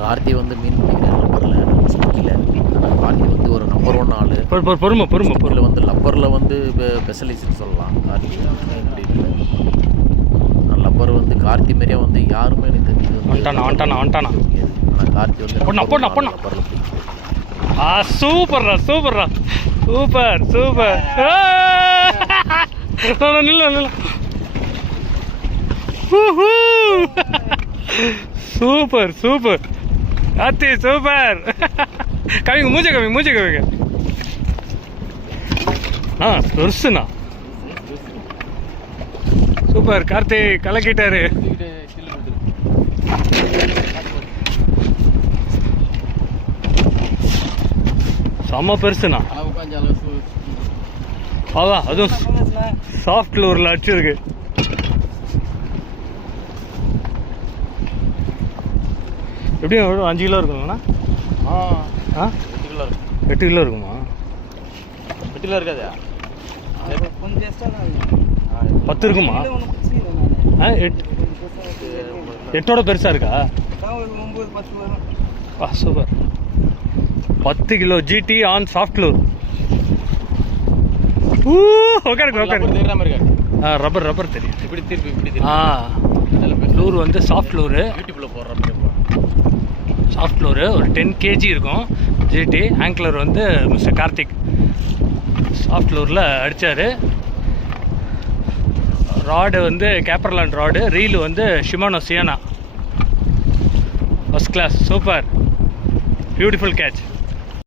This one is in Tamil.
கார்த்தி வந்து மீன் பிடிக்கிற லப்பரில் ஸ்டிக்கில் ஆனால் கார்த்தி வந்து ஒரு நம்பர் ஒன் ஆள். பொறு- பொறு- பொறுமை பொறுமை இதில் வந்து லப்பரில் வந்து ஸ்பெஷலிஸ்ட்னு சொல்லலாம். கார்த்தி இல்லை லப்பர் வந்து கார்த்தி மாரியே வந்து யாருமே எனக்கு தெரிஞ்சது வந்துட்டானா, வந்துட்டானா, வந்துட்டானா. ஆனால் கார்த்தி வந்து அப்பண்ணா, அப்பண்ணா, அப்பண்ணா. லப்பரில் பிடிக்கும் ஆ சூப்பர்ரா சூப்பர்ரா. Super super. நில்ல நில்ல சூப்பர் சூப்பர். ஆத்தி சூப்பர். கவிங்க மூஞ்ச கவிங்க மூஞ்ச கவிங்க. ஆ பெருசுண்ணா. சூப்பர் கார்த்தி கலக்கிட்டாரு. செம்ம பெருசுண்ணா. அதான் அதுவும் சாஃப்ட் லூரில் அடிச்சிருக்கு. எப்படியும் எவ்வளோ அஞ்சு கிலோ இருக்குங்களா ஆ. எட்டு கிலோ இருக்குமா? வெட்டில இருக்காதா? பத்து இருக்குமா? ஆ எட் எட்டோட பெருசாக இருக்கா? ஆ சூப்பர். பத்து kilo GT on soft lure ஊ உட்காருங்க உட்காருங்க ஆ ரப்பர் ரப்பர் தெரியும். இப்படி திருப்பி இப்படி ஆ. லூர் வந்து சாஃப்ட் லூரு யூடியூப்ல போடுற சாஃப்ட் ஃப்ளோரு ஒரு டென் கேஜி இருக்கும். ஜிடி ஆங்க்லர் வந்து மிஸ்டர் கார்த்திக். சாஃப்ட் ஃப்ளோரில் அடித்தார் ராடு வந்து கேப்பர்லாண்ட் ராடு ரீல் வந்து Shimano Sienna first class super beautiful catch